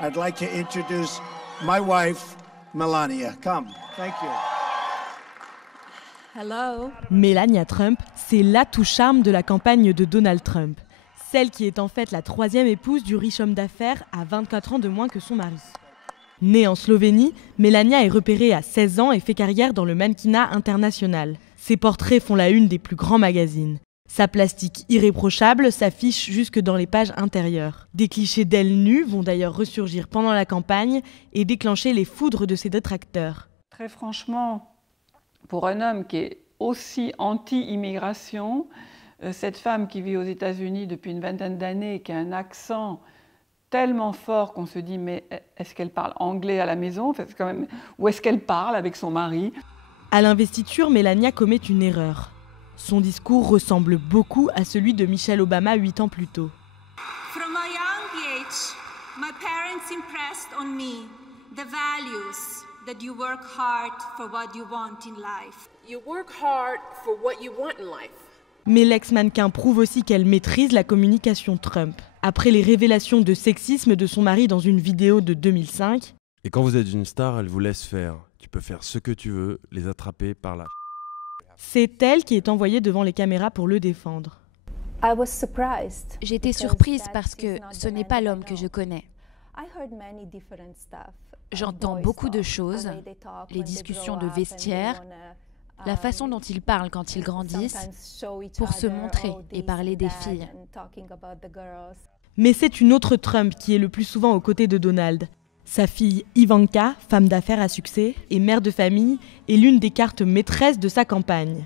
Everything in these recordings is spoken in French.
I'd like to introduce my wife, Melania. Come. Thank you. Hello. Melania Trump, c'est l'atout charme de la campagne de Donald Trump. Celle qui est en fait la troisième épouse du riche homme d'affaires à 24 ans de moins que son mari. Née en Slovénie, Melania est repérée à 16 ans et fait carrière dans le mannequinat international. Ses portraits font la une des plus grands magazines. Sa plastique irréprochable s'affiche jusque dans les pages intérieures. Des clichés d'elle nue vont d'ailleurs ressurgir pendant la campagne et déclencher les foudres de ses détracteurs. Très franchement, pour un homme qui est aussi anti-immigration, cette femme qui vit aux États-Unis depuis une vingtaine d'années et qui a un accent tellement fort qu'on se dit mais est-ce qu'elle parle anglais à la maison ou est-ce qu'elle parle avec son mari? À l'investiture, Melania commet une erreur. Son discours ressemble beaucoup à celui de Michelle Obama 8 ans plus tôt. From a young age, my parents impressed on me the values that you work hard for what you want in life. You work hard for what you want in life. Mais l'ex-mannequin prouve aussi qu'elle maîtrise la communication Trump. Après les révélations de sexisme de son mari dans une vidéo de 2005... Et quand vous êtes une star, elle vous laisse faire. Tu peux faire ce que tu veux, les attraper par là. C'est elle qui est envoyée devant les caméras pour le défendre. J'étais surprise parce que ce n'est pas l'homme que je connais. J'entends beaucoup de choses, les discussions de vestiaire, la façon dont ils parlent quand ils grandissent, pour se montrer et parler des filles. Mais c'est une autre Trump qui est le plus souvent aux côtés de Donald. Sa fille Ivanka, femme d'affaires à succès et mère de famille, est l'une des cartes maîtresses de sa campagne.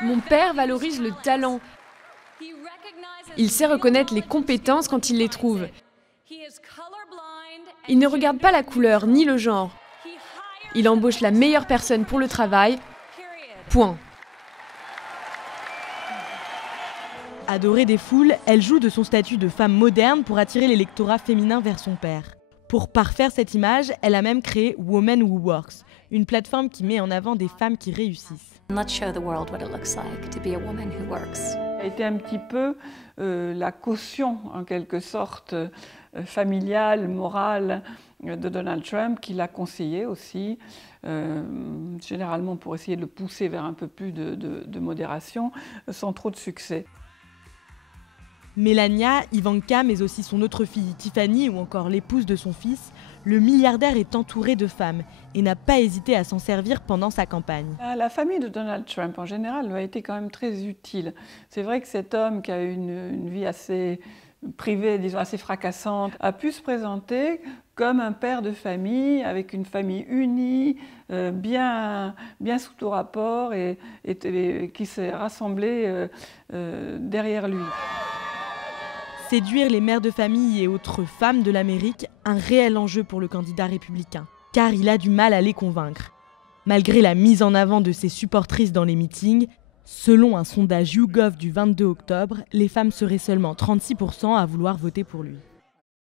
Mon père valorise le talent. Il sait reconnaître les compétences quand il les trouve. Il ne regarde pas la couleur ni le genre. Il embauche la meilleure personne pour le travail. Point. Adorée des foules, elle joue de son statut de femme moderne pour attirer l'électorat féminin vers son père. Pour parfaire cette image, elle a même créé Women Who Works, une plateforme qui met en avant des femmes qui réussissent. Let's show the world what it looks like to be a woman who works. A été un petit peu la caution, en quelque sorte, familiale, morale de Donald Trump, qui l'a conseillé aussi, généralement pour essayer de le pousser vers un peu plus de modération, sans trop de succès. Melania, Ivanka, mais aussi son autre fille Tiffany ou encore l'épouse de son fils, le milliardaire est entouré de femmes et n'a pas hésité à s'en servir pendant sa campagne. La famille de Donald Trump, en général, lui a été quand même très utile. C'est vrai que cet homme qui a eu une vie assez privée, disons assez fracassante, a pu se présenter comme un père de famille, avec une famille unie, bien sous tout rapport et qui s'est rassemblée derrière lui. Séduire les mères de famille et autres femmes de l'Amérique, un réel enjeu pour le candidat républicain, car il a du mal à les convaincre. Malgré la mise en avant de ses supportrices dans les meetings, selon un sondage YouGov du 22 octobre, les femmes seraient seulement 36% à vouloir voter pour lui.